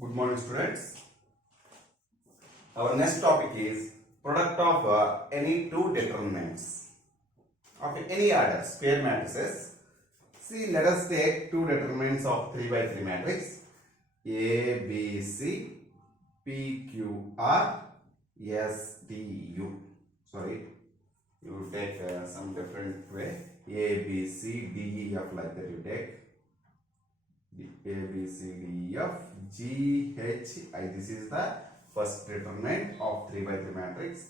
Good morning, students. Our next topic is product of any two determinants of any order, square matrices. See, let us take two determinants of 3 by 3 matrix A, B, C, P, Q, R, S, T, U. Sorry, you will take some different way. A, B, C, D, E, F, like that you take. A, B, C, D, E, F, G, H, I. This is the first determinant of 3 by 3 matrix.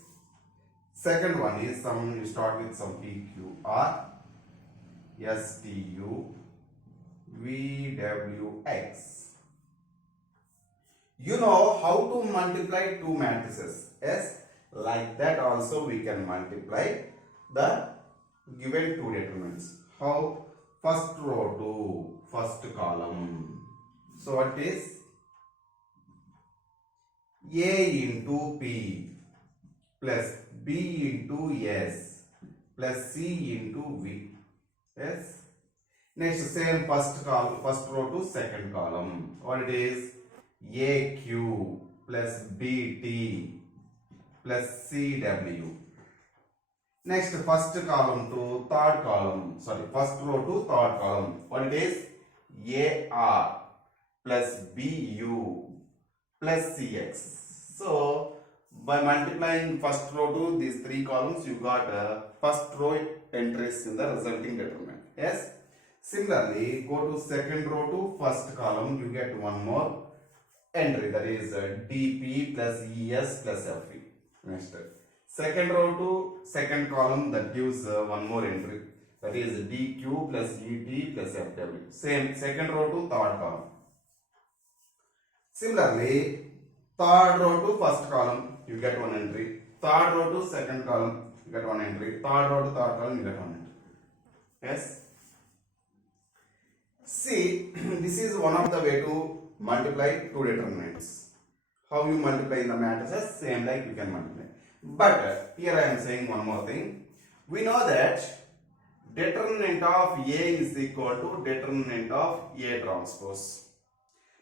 Second one is you start with some P, Q, R, S, T, U, V, W, X. You know how to multiply two matrices. Yes, like that also we can multiply the given two determinants. How? First row to first column. So what is A into P plus B into S plus C into V. Yes. Next, same first row to second column. What it is? AQ plus BT plus CW. Next, first column to third column. Sorry, first row to third column. What it is? AR plus BU plus CX. So, by multiplying first row to these three columns, you got first row entries in the resulting determinant. Yes. Similarly, go to second row to first column, you get one more entry, that is DP plus ES plus FE. Next, second row to second column, that gives one more entry, that is DQ plus ET plus FW. Same, second row to third column. Similarly, third row to first column, you get one entry. Third row to second column, you get one entry. Third row to third column, you get one entry. Yes. See, this is one of the way to multiply two determinants. How you multiply in the matrices, same like you can multiply. But here I am saying one more thing. We know that determinant of A is equal to determinant of A transpose.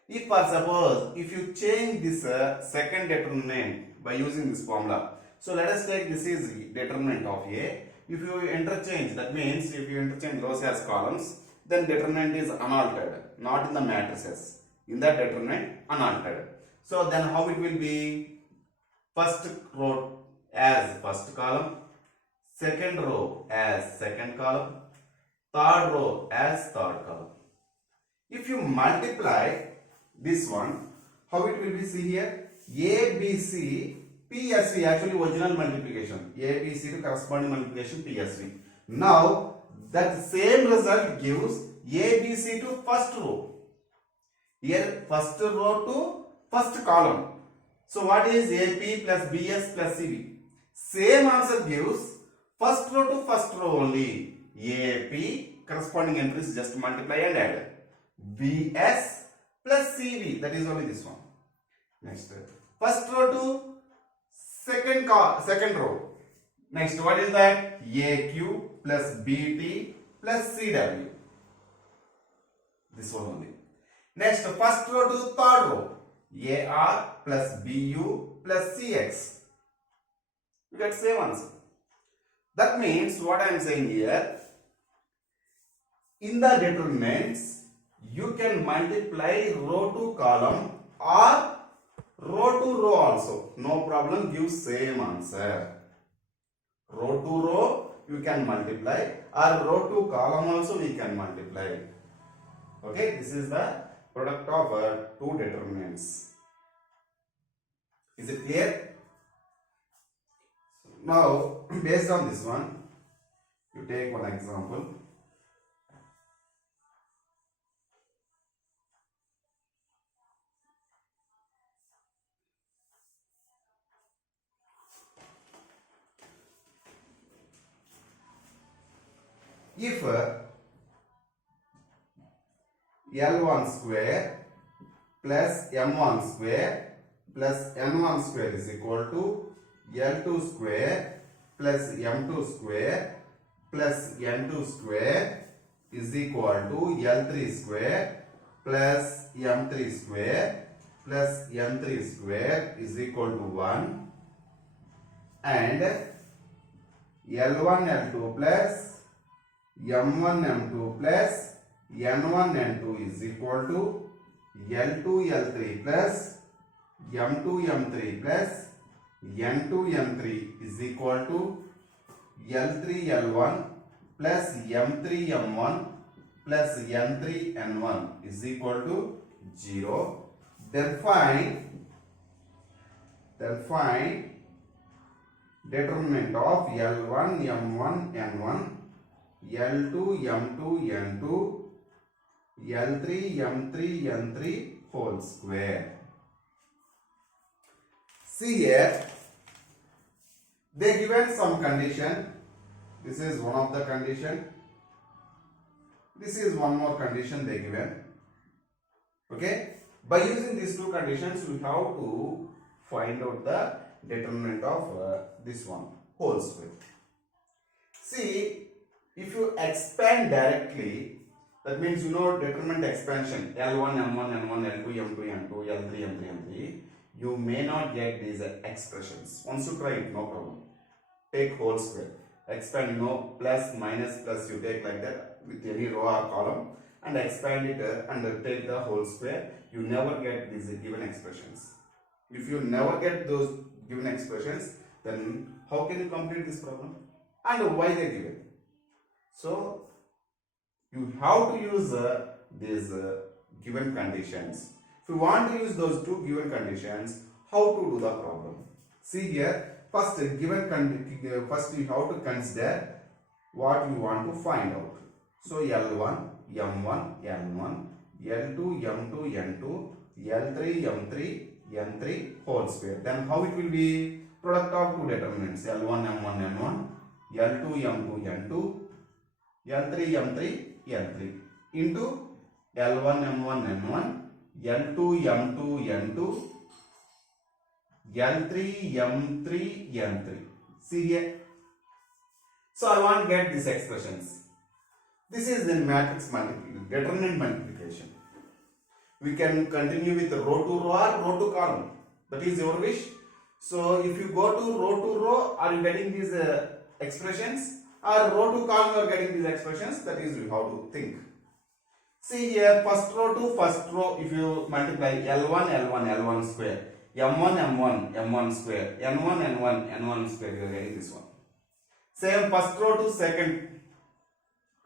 If for suppose, if you change this second determinant by using this formula. So let us take this is determinant of A. If you interchange, that means if you interchange rows as columns, then determinant is unaltered, not in the matrices. In that determinant, unaltered. So then how it will be? First row as first column, second row as second column, third row as third column. If you multiply this one, how it will be? See here, ABC, PSV, actually original multiplication, ABC to corresponding multiplication PSV. Now, that same result gives ABC to first row. Here, first row to first column. So, what is AP plus BS plus CV? Same answer gives first row to first row only. AP, corresponding entries just multiply and add. BS plus CV, that is only this one. Next, first row to second row. Next, what is that? AQ plus BT plus CW. This one only. Next, first row to third row. AR plus BU plus CX. You get same answer. That means what I am saying here, in the determinants, you can multiply row to column or row to row also. No problem, give same answer. Row to row you can multiply, or row to column also we can multiply. Okay, this is the product of two determinants. Is it clear? Now, based on this one, you take one example. If L1 square plus M1 square plus N1 square is equal to L2 square plus M2 square plus N2 square is equal to L3 square plus M3 square plus n3 square is equal to 1, and L1 L2 plus M1 M2 plus N1 N2 is equal to L2 L3 plus M2 M3 plus N2 M3 is equal to L3 L1 plus M3 M1 plus N3 N1 is equal to 0. Then find determinant of L1 M1 N1, L2 M2 N2, L3 M3 N3 whole square. See here, they given some condition. This is one of the condition. This is one more condition they given. Okay. By using these two conditions, we have to find out the determinant of this one whole square. See, if you expand directly, that means you know determinant expansion L1 M1 N1 L2 M2 N2 L3 M3 M3. You may not get these expressions. Once you try it, no problem. Take whole square. Expand, you know, plus, minus, plus, you take like that with any row or column and expand it and take the whole square. You never get these given expressions. If you never get those given expressions, then how can you complete this problem? And why they given? So, you have to use these given conditions. If you want to use those two given conditions, how to do the problem? See here, first you have to consider what you want to find out. So L1, M1, N1, L2, M2, N2, L3, M3, N3 whole square. Then how it will be? Product of two determinants L1, M1, N1, L2, M2, N2, L3, M3, N3 into L1, M1, N1, L2, M2, N2, L3, M3, N3. See here. So I want to get these expressions. This is the matrix multiplication, determinant multiplication. We can continue with row to row or row to column. That is your wish. So if you go to row, are you getting these expressions? Or row to column you are getting these expressions? That is how to think. See here, first row to first row, if you multiply L1, L1, L1 square, M1, M1, M1 square, N1, N1, N1 square, you are getting this one. Same first row to second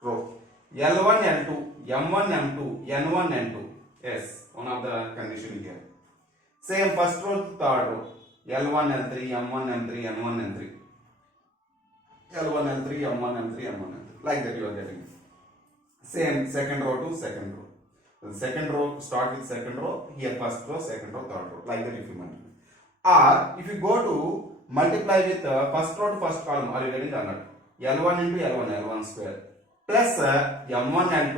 row, L1, L2, M1, M2, N1, N2. Yes, one of the condition here. Same first row to third row, L1, L3, M1, M3, N1, N3. L1, L3, M1, M3, M1, N3. Like that you are getting. Same second row to second row. The second row start with second row, here first row, second row, third row. Like that if you multiply. Or if you go to multiply with first row to first column, are you getting or not? L1 into L1, L1 square plus M1, L2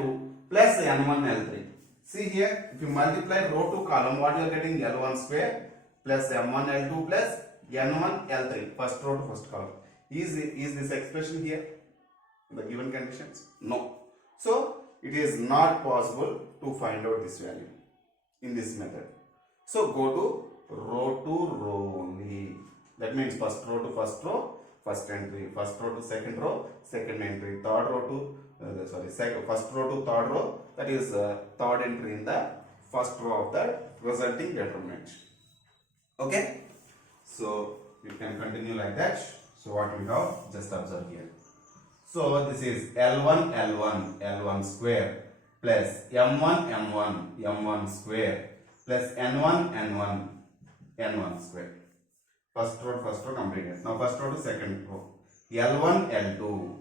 plus N1, L3. See here, if you multiply row to column, what you are getting? L1 square plus M1, L2 plus N1, L3. First row to first column. Is this expression here in the given conditions? No. So it is not possible to find out this value in this method. So go to row only. That means first row to first row, first entry, first row to second row, second entry, third row to first row to third row. That is third entry in the first row of the resulting determinant. Okay. So you can continue like that. So what we have, just observe here. So this is L1, L1, L1 square plus M1, M1, M1 square plus N1, N1, N1 square. First row completed. Now first row to second row. L1, L2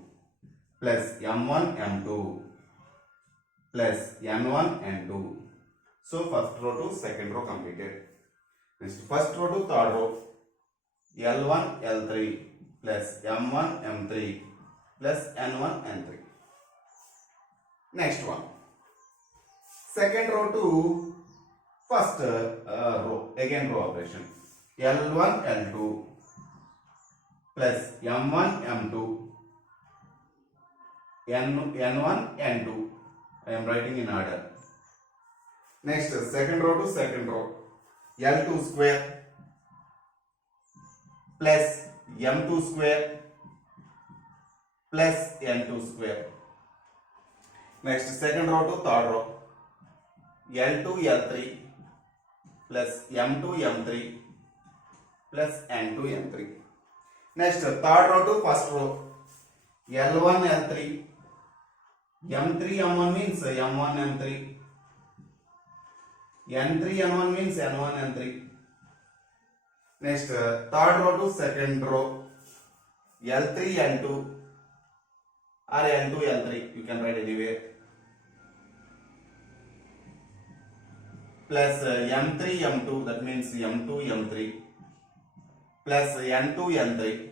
plus M1, M2 plus N1, N2. So first row to second row completed. Next first row to third row. L1, L3 plus M1, M3 plus N1, N3. Next one. Second row to first row. Again row operation. L1, L2 plus M1, M2 N1, N2. I am writing in order. Next second row to second row. L2 square plus M2 square plus N2 square. Next second row to third row, L2 L3 plus M2 M3 plus N2 M3. Next third row to first row, L1 L3, M3 M1 means M1 M3, N3 N1 means N1 N3. Next third row to second row, L3 L2 or L2 L3, you can write anywhere, plus M3 M2, that means M2 M3 plus N2 N3.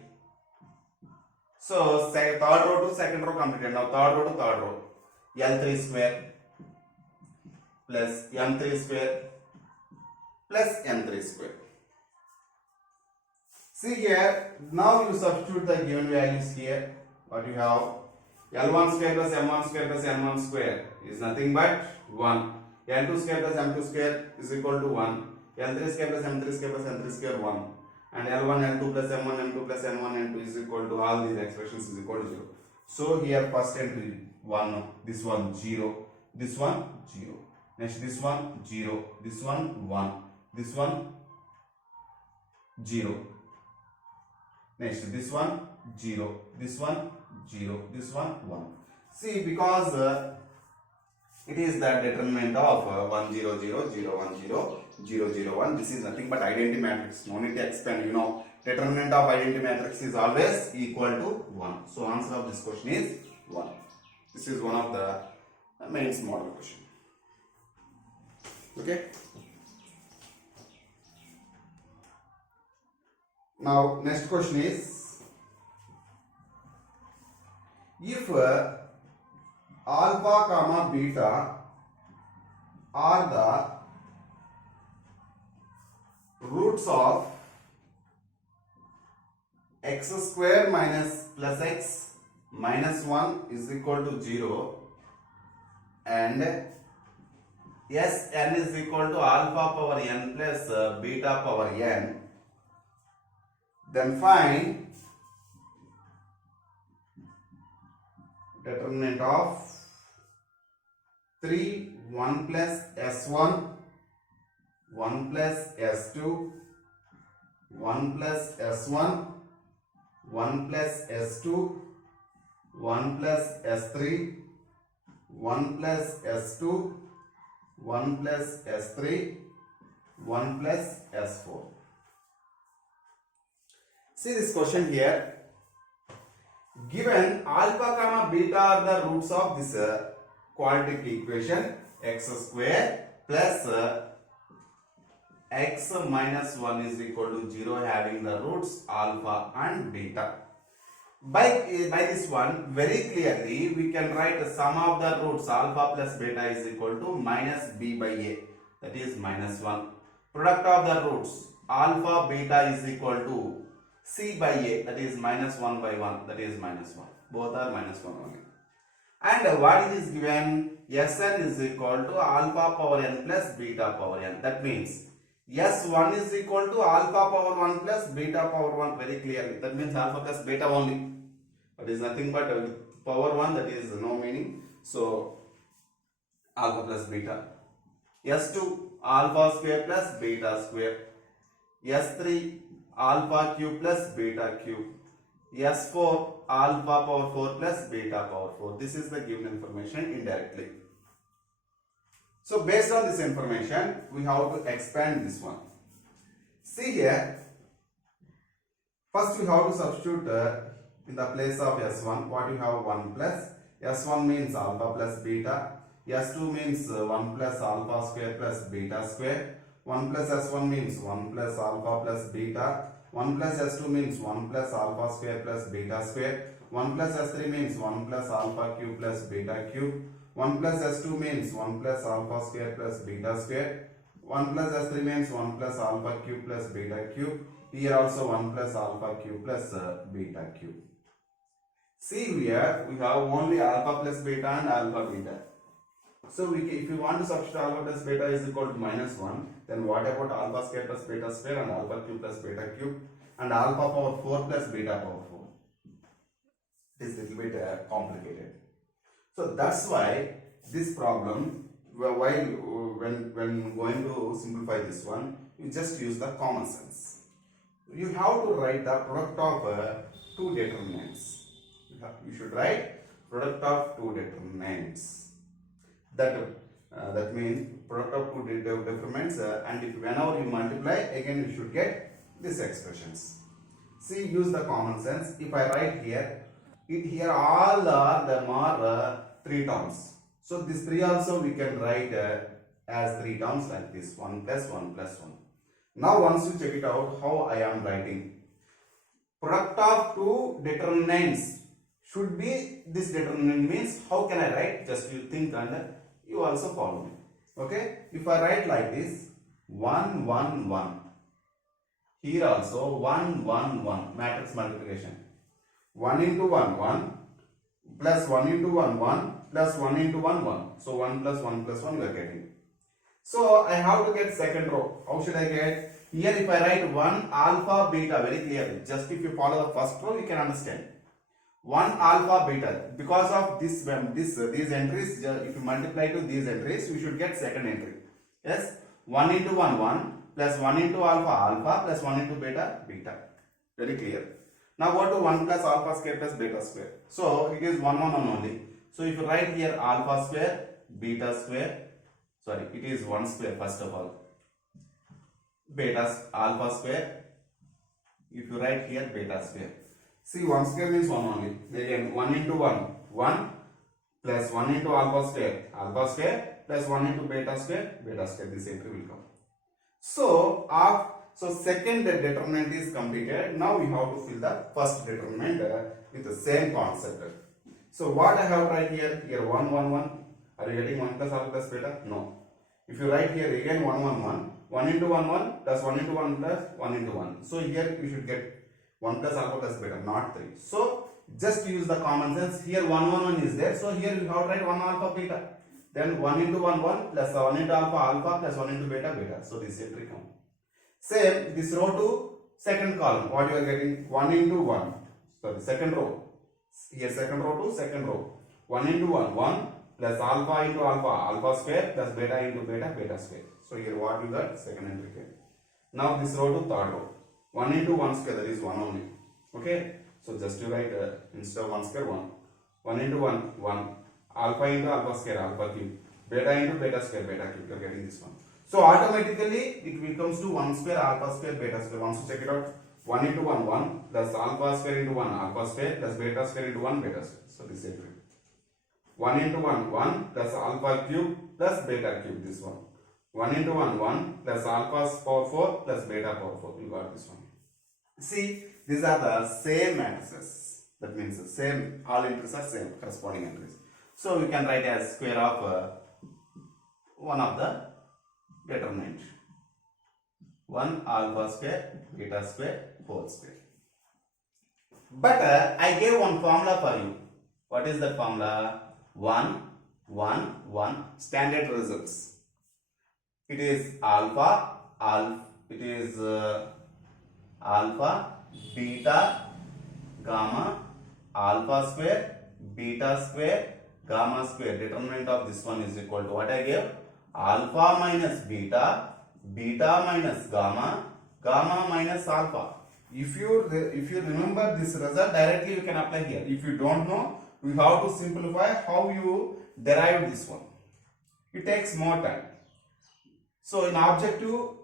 So third row to second row completed. Now third row to third row, L3 square plus M3 square plus N3 square. See here, now you substitute the given values here. What you have, L1 square plus M1 square plus N1 square is nothing but 1. L2 square plus M2 square is equal to 1. L3 square plus M3 square plus N3 square 1. And L1 L2 plus M1 M2 plus N1 N2 is equal to, all these expressions is equal to 0. So here first entry 1, this one 0, this one 0. Next this one 0, this one 1, this one 0. Next this one 0, this one 0, this one 1. See, because it is the determinant of 1 0 0 0 1 0 0 0 1. This is nothing but identity matrix. No need to expand. You know, determinant of identity matrix is always equal to 1. So answer of this question is 1. This is one of the mains model question. Okay. Now next question is, if alpha comma beta are the roots of x square minus plus x minus 1 is equal to 0 and Sn is equal to alpha power n plus beta power n, then find determinant of 3 1 plus s1 1 plus s2 1 plus s1 1 plus s2 1 plus s3 1 plus s2 1 plus s3 1 plus s4. See this question here. Given alpha comma beta are the roots of this quadratic equation, x square plus x minus 1 is equal to 0, having the roots alpha and beta. By this one, very clearly we can write the sum of the roots alpha plus beta is equal to minus b by a, that is minus 1. Product of the roots alpha beta is equal to c by a, that is minus 1 by 1, that is minus 1. Both are minus 1 only. And what is given? Sn is equal to alpha power n plus beta power n. That means S1 is equal to alpha power 1 plus beta power 1, very clearly. That means alpha plus beta only. That is nothing but power 1, that is no meaning. So alpha plus beta. S2 alpha square plus beta square. S3 alpha cube plus beta cube. S4 alpha power 4 plus beta power 4. This is the given information indirectly. So based on this information, we have to expand this one. See here, first we have to substitute in the place of S1, what you have 1 plus, S1 means alpha plus beta, S2 means 1 plus alpha square plus beta square, 1 plus S1 means 1 plus alpha plus beta, 1 plus S2 means 1 plus alpha square plus beta square, 1 plus S3 means 1 plus alpha cube plus beta cube, 1 plus S2 means 1 plus alpha square plus beta square, 1 plus S3 means 1 plus alpha cube plus beta cube, here also 1 plus alpha cube plus beta cube. See here, we have only alpha plus beta and alpha beta. So if you want to substitute alpha plus beta is equal to -1, then what about alpha square plus beta square and alpha cube plus beta cube and alpha power 4 plus beta power 4? It is a little bit complicated. So that's why this problem, when going to simplify this one, you just use the common sense. You have to write the product of two determinants. You should write product of two determinants. That means product of two determinants, and if whenever you multiply, again you should get these expressions. See, use the common sense. If I write here, here all are them are 3 terms. So this 3 also we can write as 3 terms like this, 1 plus 1 plus 1. Now once you check it out how I am writing. Product of two determinants should be this determinant means how can I write? Just you think and you also follow me. Okay? If I write like this 1 1 1. Here also 1 1 1 matrix multiplication. 1 into 1 1 plus 1 into 1 1 plus 1 into 1 1. So 1 plus 1 plus 1 we are getting. So I have to get second row. How should I get? Here if I write 1 alpha beta very clearly. Just if you follow the first row you can understand. 1 alpha beta. Because of these entries, if you multiply to these entries, we should get second entry. Yes? 1 into 1 1 plus 1 into alpha alpha plus 1 into beta beta. Very clear. Now go to 1 plus alpha square plus beta square. So it is 1 1 1 only. So if you write here alpha square, beta square, sorry, it is 1 square first of all. Beta alpha square. If you write here beta square. See 1 square means 1 only. Again 1 into 1, 1 plus 1 into alpha square plus 1 into beta square, this entry will come. So second determinant is completed. Now we have to fill the first determinant with the same concept. So what I have right here? Here 1 1 1. Are you getting 1 plus alpha plus beta? No. If you write here again 1 1 1, 1 into 1 1 plus 1 into 1 plus 1 into 1. So here you should get 1 plus alpha plus beta, not 3. So just use the common sense. Here 1 1 1 is there. So here you have to write 1 alpha beta. Then 1 into 1 1 plus 1 into alpha plus 1 into beta beta. So this entry come. Same this row to second column. What you are getting? 1 into 1. Sorry, second row. Here second row to second row. 1 into 1 1 plus alpha into alpha square plus beta into beta square. So here what you got? Second entry came. Now this row to third row. 1 into 1 square, that is 1 only. Okay. So just you write instead of 1 square 1. 1 into 1 1. Alpha into alpha square alpha cube. Beta into beta square beta cube. You are getting this one. So automatically it becomes to 1 square alpha square beta square. Once you check it out, 1 into 1 1 plus alpha square into 1 alpha square plus beta square into 1 beta square. So this entry. 1 into 1 1 plus alpha cube plus beta cube, this one. 1 into 1 1 plus alpha power 4 plus beta power 4. You got this one. See, these are the same matrices. That means the same, all entries are same, corresponding entries. So we can write as square of one of the determinant. 1 alpha square beta square whole square. But I gave one formula for you. What is that formula? 1 1 1 standard results. It is alpha beta gamma alpha square beta square gamma square. Determinant of this one is equal to what I gave? Alpha minus beta, beta minus gamma, gamma minus alpha. If you remember this result, directly you can apply here. If you don't know, you have to simplify how you derive this one. It takes more time. So in objective,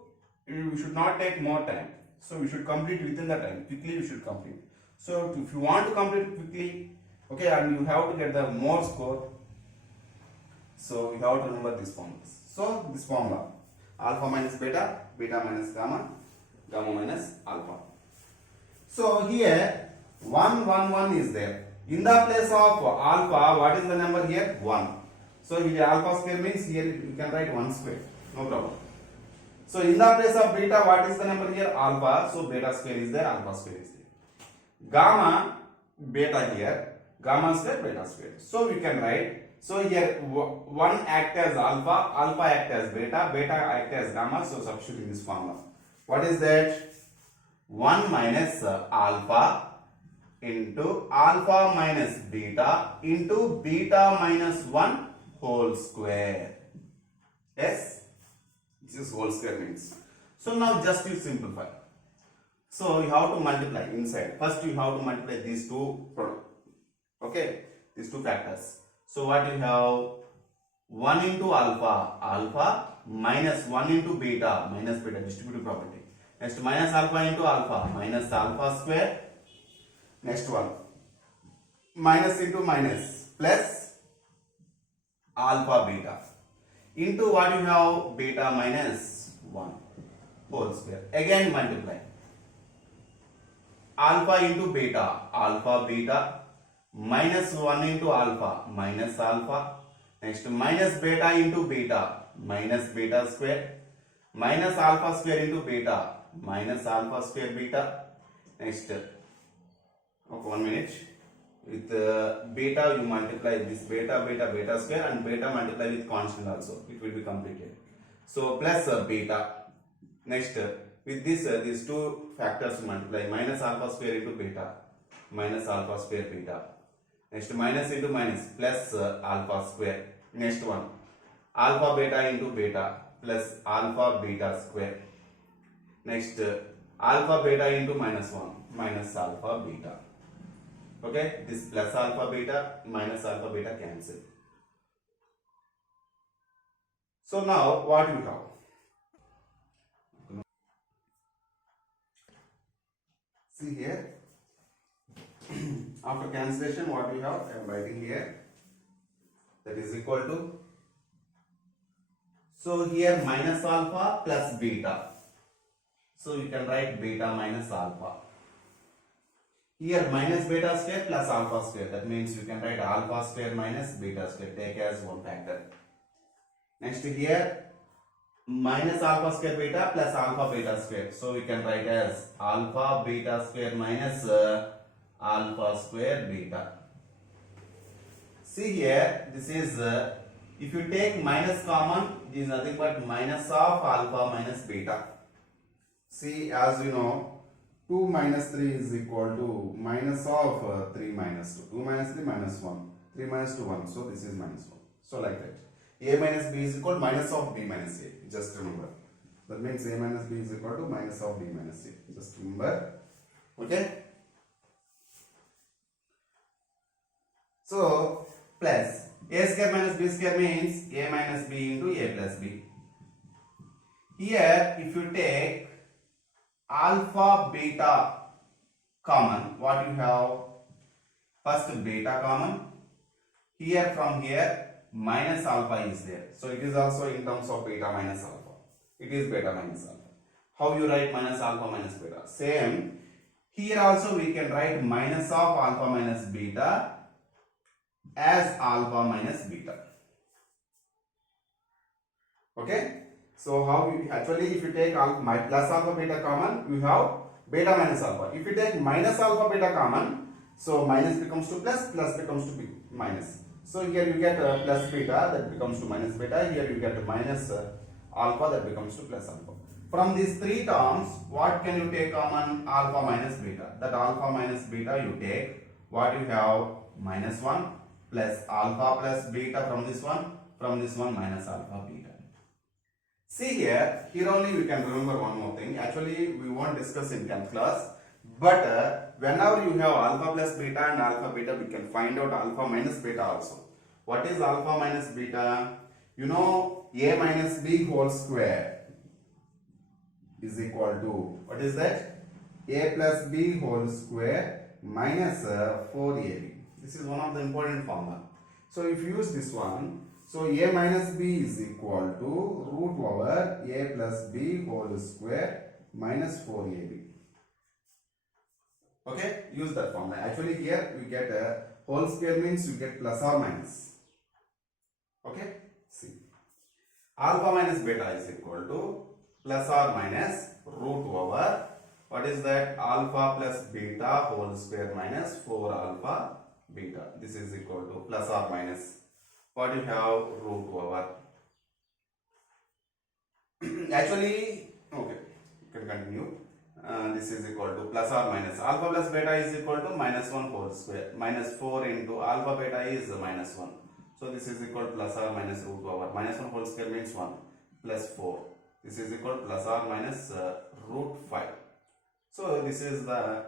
you should not take more time. So we should complete within the time. Quickly you should complete. So if you want to complete quickly, okay, and you have to get the more score, so you have to remember this formula. So this formula, alpha minus beta, beta minus gamma, gamma minus alpha. So here 1 1 1 is there. In the place of alpha, what is the number here? 1. So here alpha square means here you can write 1 square. No problem. So in the place of beta, what is the number here? Alpha. So beta square is there, alpha square is there. Gamma, beta here, gamma square, beta square. So we can write So here one act as alpha, alpha act as beta, beta act as gamma. So substituting this formula. What is that? 1 minus alpha into alpha minus beta into beta minus 1 whole square. Yes, this is whole square means. So now just you simplify. So you have to multiply inside. First you have to multiply these two products. Okay, these two factors. So what you have? 1 into alpha, alpha minus 1 into beta, minus beta, distributive property. Next minus alpha into alpha, minus alpha square. Next one, minus into minus, plus alpha beta. Into what you have? Beta minus 1 whole square. Again multiply. Alpha into beta, alpha beta, minus 1 into alpha, minus alpha. Next minus beta into beta, minus beta square, minus alpha square into beta, minus alpha square beta. Next, okay, 1 minute. With beta you multiply this beta, beta, beta square, and beta multiply with constant also. It will be completed. So plus beta. Next, with this these two factors multiply. Minus alpha square into beta, minus alpha square beta. Next minus into minus, plus alpha square. Next one, alpha beta into beta, plus alpha beta square. Next alpha beta into minus 1, minus alpha beta. Okay, this plus alpha beta, minus alpha beta cancel. So now what we have? See here, after cancellation what we have? I am writing here, that is equal to, so here minus alpha plus beta, so you can write beta minus alpha. Here minus beta square plus alpha square, that means you can write alpha square minus beta square, take as one factor. Next here minus alpha square beta plus alpha beta square, so we can write as alpha beta square minus alpha square beta. See here, this is if you take minus common, it is nothing but minus of alpha minus beta. See, as you know, 2 minus 3 is equal to minus of 3 minus 2. 2 minus 3 minus 1. 3 minus 2 1. So this is minus 1. So like that. A minus B is equal to minus of B minus A. Just remember. That means A minus B is equal to minus of B minus A. Just remember. Okay. So plus A square minus B square means A minus B into A plus B. Here if you take alpha beta common, what you have? First beta common. Here from here minus alpha is there. So it is also in terms of beta minus alpha. It is beta minus alpha. How you write minus alpha minus beta? Same. Here also we can write minus of alpha minus beta as alpha minus beta. Okay. So how you actually, if you take plus alpha beta common, you have beta minus alpha. If you take minus alpha beta common, so minus becomes to plus, plus becomes to minus. So here you get plus beta, that becomes to minus beta. Here you get minus alpha, that becomes to plus alpha. From these three terms, what can you take common? Alpha minus beta. That alpha minus beta you take, what you have? Minus 1 plus alpha plus beta from this one minus alpha beta. See here only we can remember one more thing. Actually, we won't discuss in 10th class. But whenever you have alpha plus beta and alpha beta, we can find out alpha minus beta also. What is alpha minus beta? You know, A minus B whole square is equal to, what is that? A plus B whole square minus 4AB. This is one of the important formula. So if you use this one, so A minus B is equal to root over A plus B whole square minus 4AB. Okay, use that formula. Actually here we get a whole square means you get plus or minus. Okay, see. Alpha minus beta is equal to plus or minus root over, what is that? Alpha plus beta whole square minus 4 alpha beta. This is equal to plus or minus what you have root 2 over. Actually, okay, you can continue. This is equal to plus or minus alpha plus beta is equal to minus 1 whole square. Minus 4 into alpha beta is minus 1. So this is equal to plus or minus root 2 over. Minus 1 whole square means 1 plus 4. This is equal to plus or minus root 5. So this is the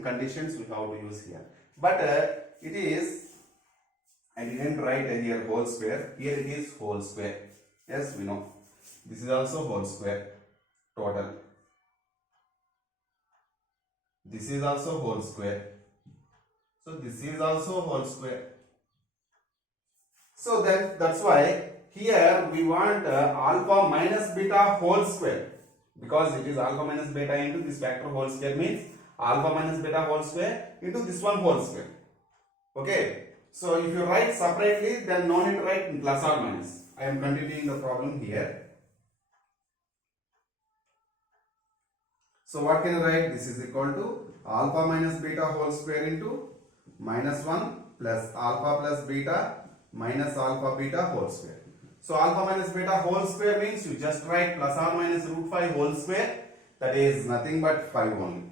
conditions we have to use here. But it is, I didn't write here whole square. Here it is whole square. Yes, we know. This is also whole square total. This is also whole square. So this is also whole square. So that's why here we want alpha minus beta whole square, because it is alpha minus beta into this factor whole square means alpha minus beta whole square into this one whole square. Okay. So if you write separately, then no need to write plus or minus. I am continuing the problem here. So what can I write? This is equal to alpha minus beta whole square into minus 1 plus alpha plus beta minus alpha beta whole square. So alpha minus beta whole square means you just write plus or minus root 5 whole square, that is nothing but 5 only,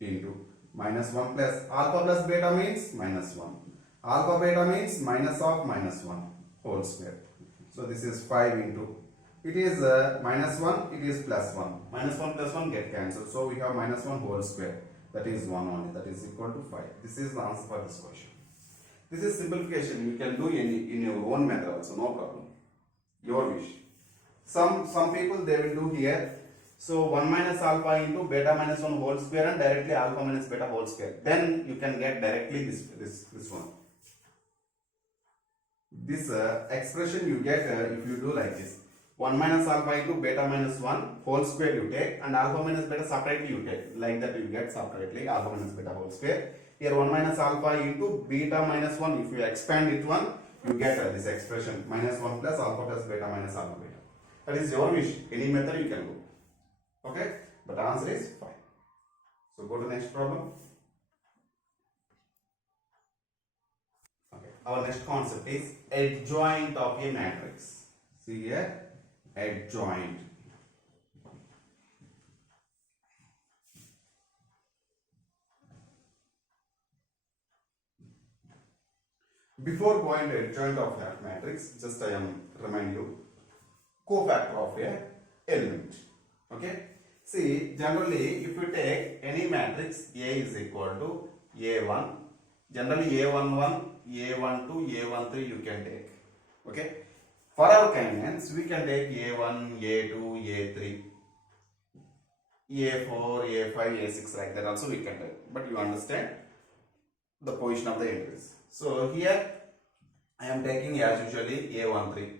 into minus 1 plus alpha plus beta means minus 1. Alpha beta means minus of minus 1 whole square. So this is 5 into, it is minus 1, it is plus 1. Minus 1 plus 1 get cancelled. So we have minus 1 whole square, that is 1 only, that is equal to 5. This is the answer for this question. This is simplification. You can do in your own method also, no problem. Your wish. Some people they will do here. So 1 minus alpha into beta minus 1 whole square and directly alpha minus beta whole square. Then you can get directly this one. This expression you get if you do like this. 1 minus alpha into beta minus 1 whole square you take, and alpha minus beta separately you take. Like that you get separately alpha minus beta whole square. Here 1 minus alpha into beta minus 1, if you expand it one, you get this expression minus 1 plus alpha plus beta minus alpha beta. That is your wish. Any method you can go. Okay? But the answer is 5. So go to the next problem. Okay. Our next concept is adjoint of a matrix. See here, adjoint. Before going to adjoint of a matrix, just I am remind you cofactor of a element. Okay. See, generally if you take any matrix, A is equal to A1. Generally A11, A12, A13 you can take. Okay. For our convenience, we can take A1, A2, A3, A4, A5, A6 like that also we can take. But you understand the position of the entries. So here I am taking as usually A13,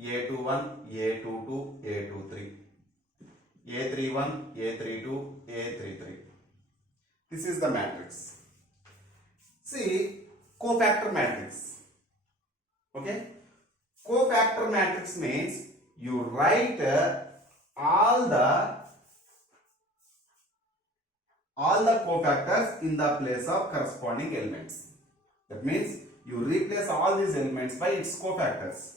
A21, A22, A23, A31, A32, A33. This is the matrix. See, cofactor matrix. Okay. Cofactor matrix means you write all the cofactors in the place of corresponding elements. That means you replace all these elements by its cofactors.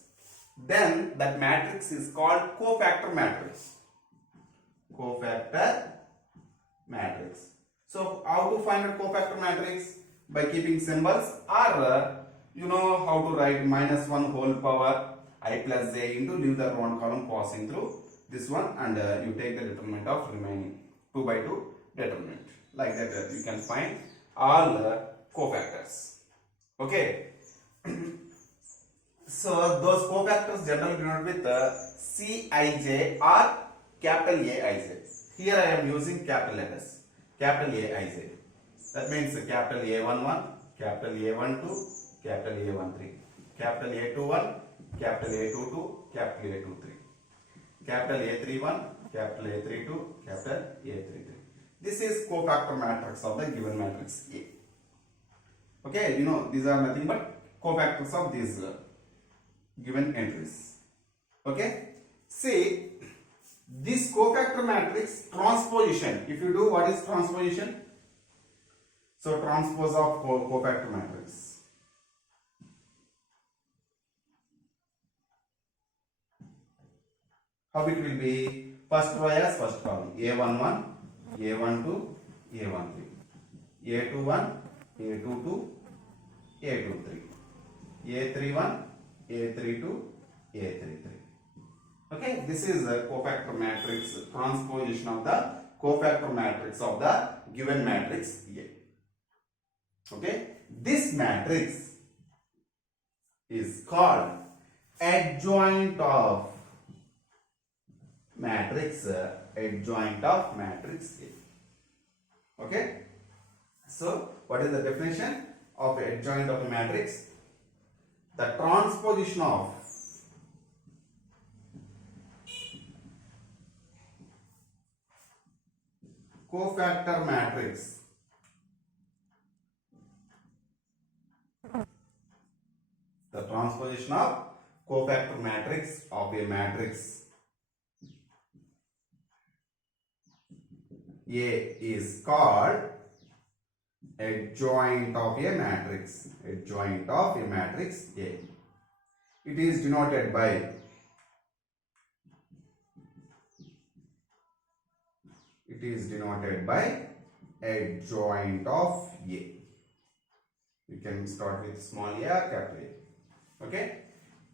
Then that matrix is called cofactor matrix. Cofactor matrix. So how to find a cofactor matrix? By keeping symbols, or you know how to write minus 1 whole power I plus j into leave the one column passing through this one, and you take the determinant of remaining 2 by 2 determinant. Like that you can find all the cofactors. Okay. So those cofactors generally denoted with Cij or capital Aij. Here I am using capital letters. Capital Aij. That means capital A11, capital A12, capital A13, capital A21, capital A22, capital A23, capital A31, capital A32, capital A33. This is cofactor matrix of the given matrix A. Okay, you know these are nothing but cofactors of these given entries. Okay, see this cofactor matrix transposition. If you do, what is transposition? So transpose of cofactor matrix. How it will be? First row as first column. A11, A12, A13, A21, A22, A23, A31, A32, A33. Okay, this is a cofactor matrix, transposition of the cofactor matrix of the given matrix A. Okay, this matrix is called adjoint of matrix A. Okay, so what is the definition of adjoint of a matrix? The transposition of cofactor matrix of a matrix A is called adjoint of a matrix A. It is denoted by adjoint of A. You can start with small a, capital A. Okay,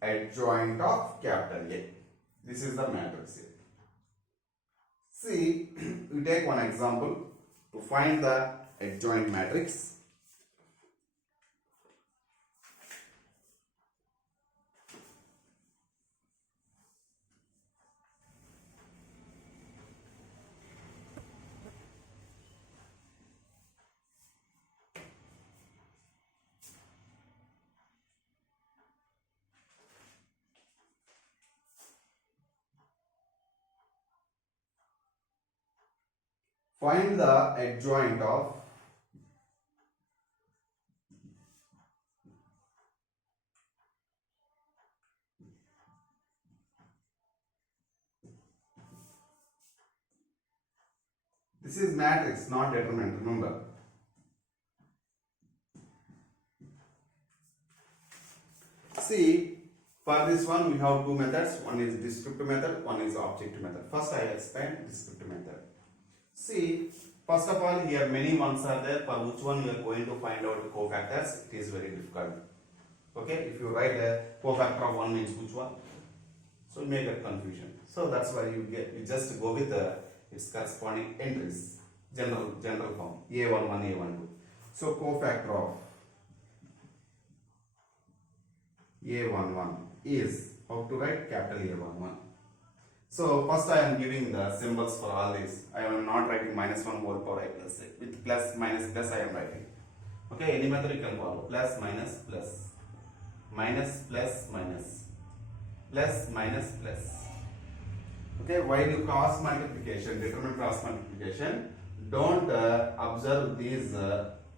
adjoint of capital A. This is the matrix A. See, we take one example to find the adjoint matrix. Find the adjoint of this is matrix, not determinant, remember. See, for this one we have two methods. One is descriptive method, one is objective method. First I explain descriptive method. See, first of all, here many ones are there. For which one you are going to find out the cofactors, it is very difficult. Okay, if you write a cofactor of one means which one, so you may get confusion. So that's why you just go with its corresponding entries, general form, A11, A12. So cofactor of A11 is, how to write? Capital A11. So first I am giving the symbols for all these. I am not writing -1 whole power I plus a. With plus, minus, plus I am writing. Okay, any method you can follow. Plus, minus, plus. Minus, plus, minus. Plus, minus, plus. Okay, while you cross multiplication, determine cross multiplication, don't observe these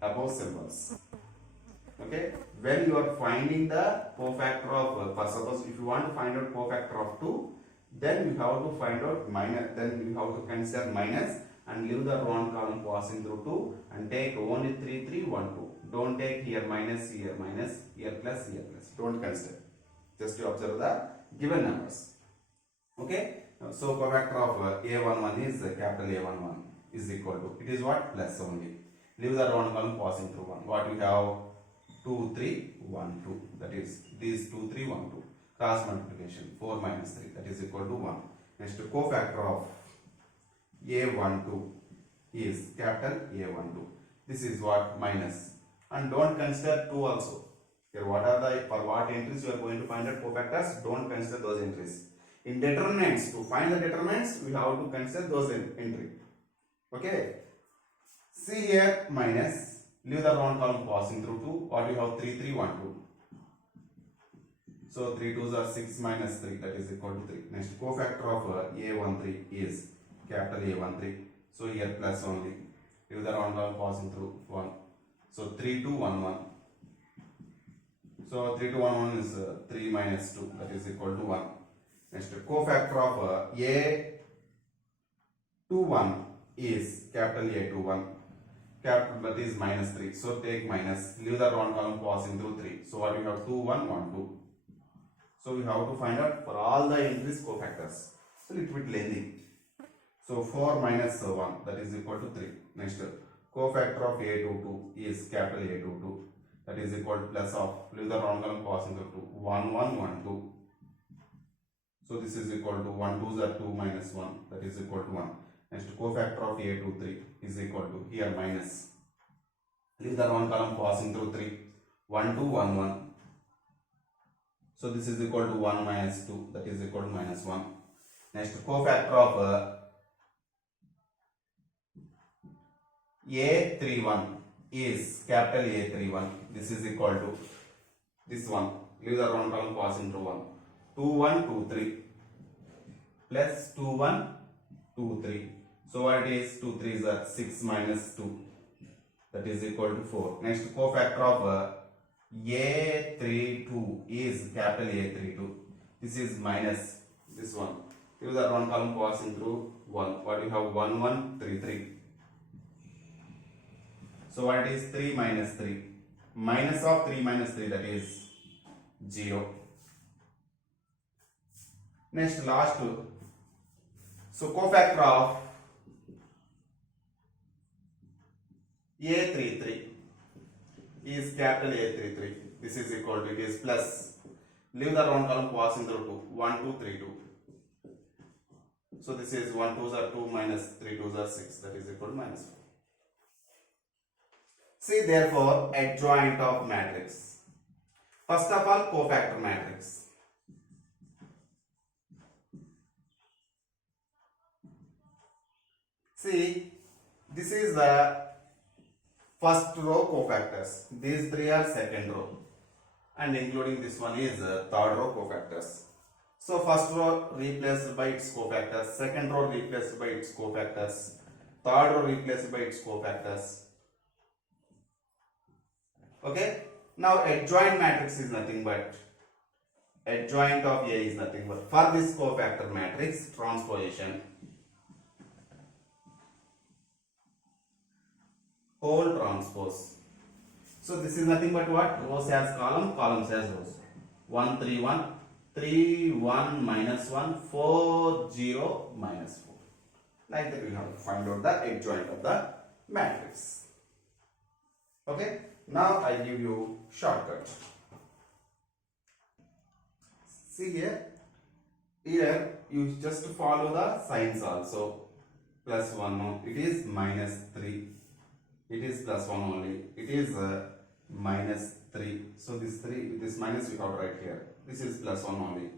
above symbols. Okay, when you are finding the cofactor of, for suppose if you want to find out cofactor of 2, then you have to find out minus, then you have to consider minus and leave the round column passing through 2 and take only 3, 3, 1, 2. Don't take here minus, here plus, here plus. Don't consider. Just to observe the given numbers. Okay, so cofactor of A11 is capital A11 is equal to, it is what? Plus only. Leave the round column passing through 1. What we have? 2, 3, 1, 2. That is, these 2, 3, 1, 2. Cross multiplication, 4 minus 3, that is equal to 1. Next, cofactor of A12 is capital A12. This is what? Minus. And don't consider 2 also. Here, what are the, for what entries you are going to find out cofactors? Don't consider those entries. In determinants, to find the determinants, we have to consider those entry. Okay. See here, minus. Leave the round column passing through 2. What you have? 3, 3, 1, 2. So 3 2s are 6 minus 3, that is equal to 3. Next, cofactor of A13 is capital A13. So here plus only. Leave the round column passing through 1. So 3 2 1 1. So 3 2 1 1 is 3 minus 2, that is equal to 1. Next, cofactor of A21 is capital A21. Capital, that is minus 3. So take minus. Leave the round column passing through 3. So what we have? 2 1 1 2. So we have to find out for all the entries cofactors. So little bit lengthy. So 4 minus 1, that is equal to 3. Next, cofactor of A22 is capital A22, that is equal to plus of, leave the round column passing through 2, 1 1 1 2. So this is equal to 1 2s are 2 minus 1, that is equal to 1. Next, cofactor of A23 is equal to, here minus, leave the round column passing through 3, 1 2 1 1. So this is equal to 1 minus 2, that is equal to minus 1. Next, cofactor of A31 is capital A31. This is equal to this one. Leave the round column passing through 1. 2 1 2 3 plus 2 1 2 3. So what it is? 2 3s are 6 minus 2. That is equal to 4. Next, cofactor of A32 is capital A32. This is minus this one. Leave the round column passing through 1. What you have? 1 1 3 3. So what it is? 3 minus 3. Minus of 3 minus 3, that is 0. Next, last two. So cofactor of A33 is capital A33. This is equal to, it is plus. Leave the round column passing through 2. 1 2 3 2. So this is 1 2s are 2 minus 3 2s are 6. That is equal to minus 4. See therefore adjoint of matrix. First of all, cofactor matrix. See, this is the first row cofactors. These three are second row, and including this one is third row cofactors. So first row replaced by its cofactors, second row replaced by its cofactors, third row replaced by its cofactors. Okay. Now adjoint matrix is nothing but adjoint of A is nothing but, for this cofactor matrix, transposition whole transpose. So this is nothing but what? Rows as column, columns as rows. 1 3 1, 3 1 minus 1, 4 0 minus 4. Like that we have to find out the adjoint of the matrix. Okay. Now I give you shortcut. See here. Here you just follow the signs also. Plus 1, no, it is minus 3. It is plus 1 only. It is minus 3. So this 3, this minus we have to write here. This is plus 1 only.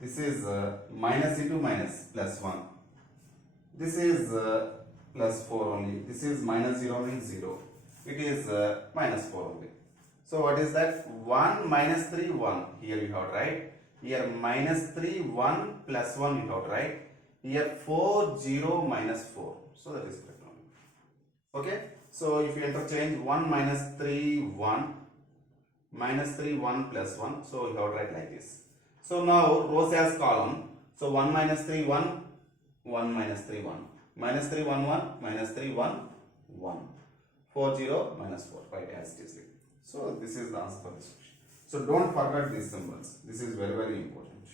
This is minus into minus, plus 1. This is plus 4 only. This is minus 0 means 0. It is minus 4 only. So what is that? 1 minus 3, 1. Here you have to write. Here minus 3, 1 plus 1 you have to write. Here 4, 0 minus 4. So that is correct only. Okay. So if you interchange 1 minus 3, 1. Minus 3, 1 plus 1. So you have to write like this. So now rows as column. So 1 minus 3, 1. 1 minus 3, 1. Minus 3, 1, 1. Minus 3, 1, 1. 4 0 minus 4, right, as it is. So this is the answer for this question. So don't forget these symbols. This is very, very important.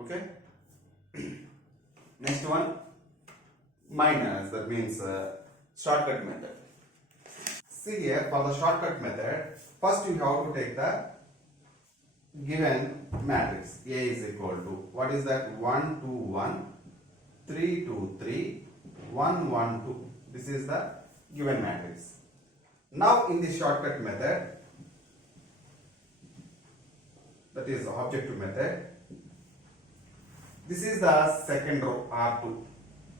Okay. Next one, minus, that means shortcut method. See here, for the shortcut method, first you have to take the given matrix. A is equal to, what is that? 1 2 1, 3 2 3, 1 1 2. This is the given matrix. Now in the shortcut method, that is objective method, this is the second row R2,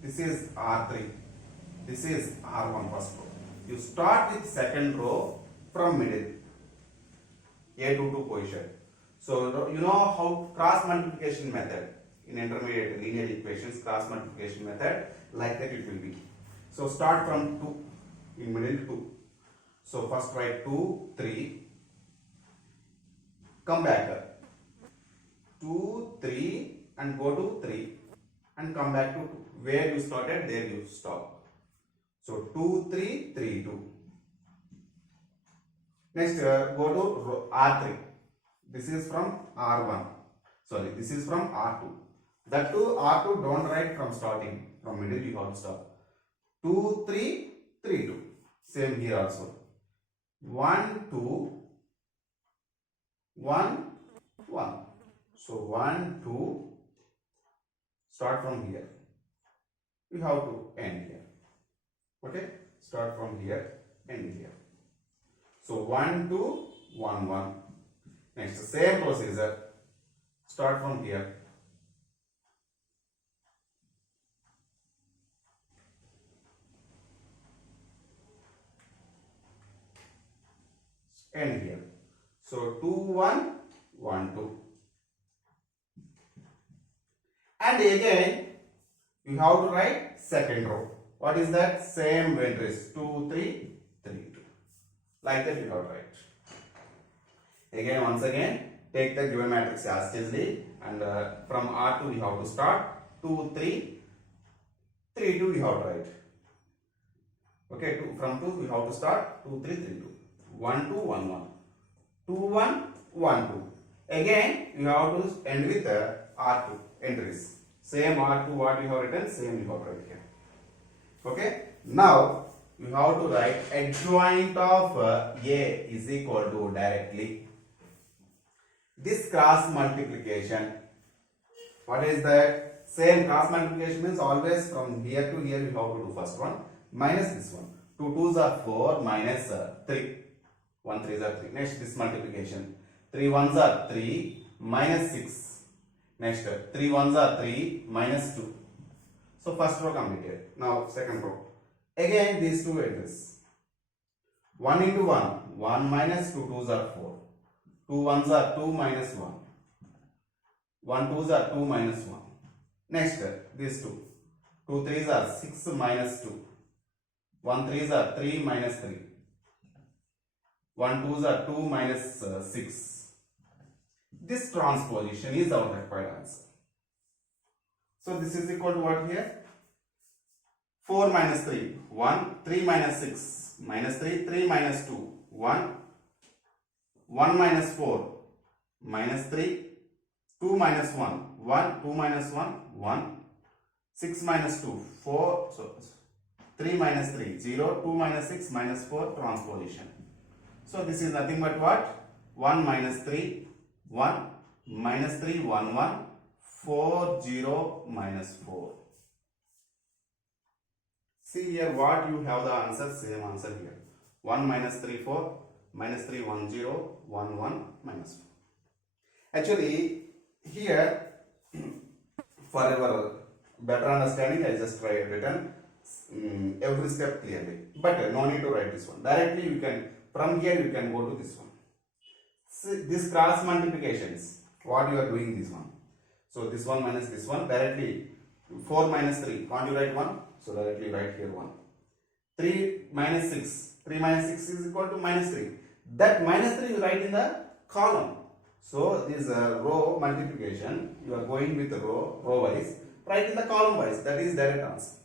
this is R3, this is R1 first row. You start with second row from middle, A22 position. So you know how cross multiplication method in intermediate linear equations, cross multiplication method, like that it will be. So start from 2. In middle 2. So first write 2, 3. Come back. 2, 3 and go to 3 and come back to 2. Where you started, there you stop. So 2, 3, 3, 2. Next go to R3. This is from R1. Sorry, this is from R2. That too, R2 don't write from starting. From middle you have to start. 2, 3, 3, 2. Same here also. 1, 2, 1, 1. So 1, 2, start from here. You have to end here. Okay? Start from here, end here. So 1, 2, 1, 1. Next, same procedure. Start from here. End here. So 2, 1, 1, 2. And again, you have to write second row. What is that? Same entries. 2, 3, 3, 2. Like that you have to write. Again, once again, take the given matrix as easily, and from R2 we have to start. 2, 3, 3, 2 we have to write. Okay, from 2 we have to start. 2, 3, 3, 2. 1, 2, 1, 1. 2, 1, 1, 2. Again, you have to end with R2 entries. Same R2 what you have written, same you have to write here. Okay, now you have to write adjoint of A is equal to directly this cross multiplication. What is that? Same cross multiplication means always from here to here you have to do first one minus this one. 2 2s are 4 minus 3. 1 3s are 3. Next this multiplication. 3 1s are 3 minus 6. Next 3 1s are 3 minus 2. So first row completed. Now second row. Again these two entries. 1 into 1. 1 minus 2 2s are 4. 2 1s are 2 minus 1. 1 2s are 2 minus 1. Next these two. 2 3s are 6 minus 2. 1 3s are 3 minus 3. 1 2s are 2 minus 6. This transposition is our required answer. So this is equal to what here? 4 minus 3, 1, 3 minus 6, minus 3, 3 minus 2, 1, 1 minus 4, minus 3, 2 minus 1, 1, 2 minus 1, 1, 6 minus 2, 4, so 3 minus 3, 0, 2 minus 6, minus 4, transposition. So this is nothing but what? 1 minus 3, 1, minus 3, 1, 1, 4, 0, minus 4. See here what you have the answer, same answer here. 1 minus 3, 4, minus 3, 1, 0, 1, 1, minus 4. Actually, here, for our better understanding, I just written every step clearly. But no need to write this one. Directly you can, from here you can go to this one. See, this cross multiplications, what you are doing this one. So this one minus this one, directly 4 minus 3, can't you write 1? So directly write here 1. 3 minus 6, 3 minus 6 is equal to minus 3. That minus 3 you write in the column. So this row multiplication, you are going with the row wise, write in the column wise, that is direct answer.